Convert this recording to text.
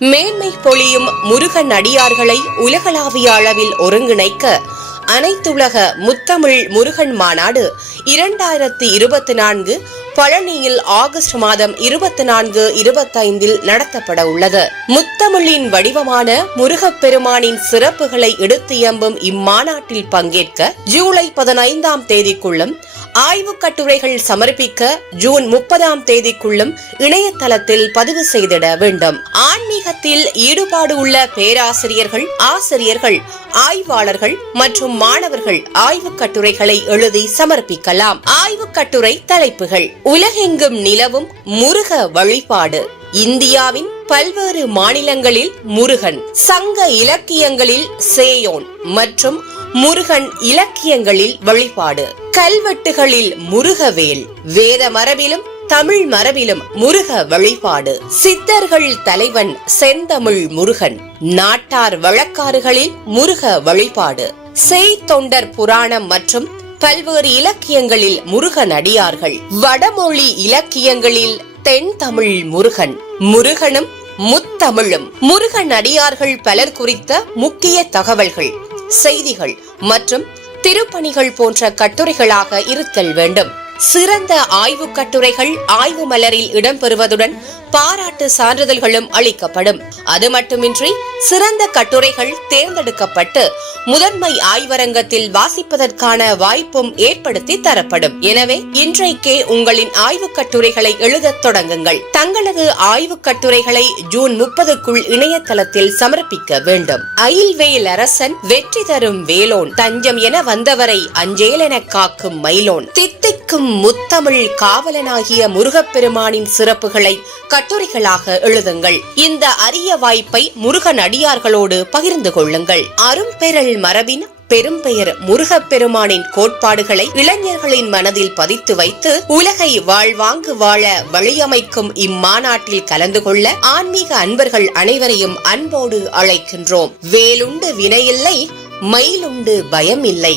மேன்மை பொழியும் முருகன் அடியார்களை உலகளாவிய அளவில் ஒருங்கிணைக்க அனைத்துலக முத்தமிழ் முருகன் மாநாடு 2024 பழனியில் ஆகஸ்ட் மாதம் 24, 25 நடத்தப்பட உள்ளது. முத்தமிழின் வடிவமான முருகப்பெருமானின் சிறப்புகளை எடுத்தியம்பும் இம்மாநாட்டில் பங்கேற்க ஜூலை 15ஆம் தேதிக்குள்ளும், ஆய்வுக் கட்டுரைகள் சமர்ப்பிக்க ஜூன் 30ஆம் தேதிக்குள்ளும் இணையதளத்தில் பதிவு செய்திட வேண்டும். ஆன்மீகத்தில் ஈடுபாடு உள்ள பேராசிரியர்கள், ஆசிரியர்கள், ஆய்வாளர்கள் மற்றும் மாணவர்கள் ஆய்வுக் கட்டுரைகளை எழுதி சமர்ப்பிக்கலாம். ஆய்வுக் கட்டுரை தலைப்புகள்: உலகெங்கும் நிலவும் முருக வழிபாடு, இந்தியாவின் பல்வேறு மாநிலங்களில் முருகன், சங்க இலக்கியங்களில் சேயோன் மற்றும் முருகன் இலக்கியங்களில் வழிபாடு, கல்வெட்டுகளில் முருகவேல், வேத மரபிலும் தமிழ் மரபிலும் முருக வழிபாடு, சித்தர்கள் தலைவன் செந்தமிழ் முருகன், நாட்டார் வழக்காறுகளில் முருக வழிபாடு, செய்தொண்டர் புராணம் மற்றும் பல்வேறு இலக்கியங்களில் முருகன் அடியார்கள், வடமொழி இலக்கியங்களில் தென் தமிழ் முருகன், முருகனும் முத்தமிழும், முருகன் அடியார்கள் பலர் குறித்த முக்கிய தகவல்கள், செய்திகள் மற்றும் திருப்பணிகள் போன்ற கட்டுரைகளாக இருத்தல் வேண்டும். சிறந்த ஆய்வுக் கட்டுரைகள் ஆய்வு மலரில் இடம்பெறுவதுடன் பாராட்டு சான்றிதழ்களும் அளிக்கப்படும். அது மட்டுமின்றி சிறந்த கட்டுரைகள் தேர்ந்தெடுக்கப்பட்டு முதன்மை ஆய்வரங்கத்தில் வாசிப்பதற்கான வாய்ப்பும் ஏற்படுத்தி தரப்படும். எனவே இன்றைக்கே உங்களின் ஆய்வுக் கட்டுரைகளை எழுதத் தொடங்குங்கள். தங்களது ஆய்வுக் கட்டுரைகளை ஜூன் 30க்குள் இணையதளத்தில் சமர்ப்பிக்க வேண்டும். அயில்வேல் அரசன் வெற்றி தரும் வேலோன், தஞ்சம் என வந்தவரை அஞ்சேல் என காக்கும் மயிலோன், தித்திக்கும் முத்தமிழ் காவலனாகிய முருகப்பெருமானின் சிறப்புகளை கட்டுரைகளாக எழுதுங்கள். இந்த அரிய வாய்ப்பை முருகன் அடியார்களோடு பகிர்ந்து கொள்ளுங்கள். அரும்பெறல் மரபின் பெரும்பெயர் முருகப்பெருமானின் கோட்பாடுகளை இளைஞர்களின் மனதில் பதித்து வைத்து உலகை வாழ்வாங்கு வாழ வழியமைக்கும் இம்மாநாட்டில் கலந்து கொள்ள ஆன்மீக அன்பர்கள் அனைவரையும் அன்போடு அழைக்கின்றோம். வேலுண்டு வினையில்லை, மயிலுண்டு பயமில்லை.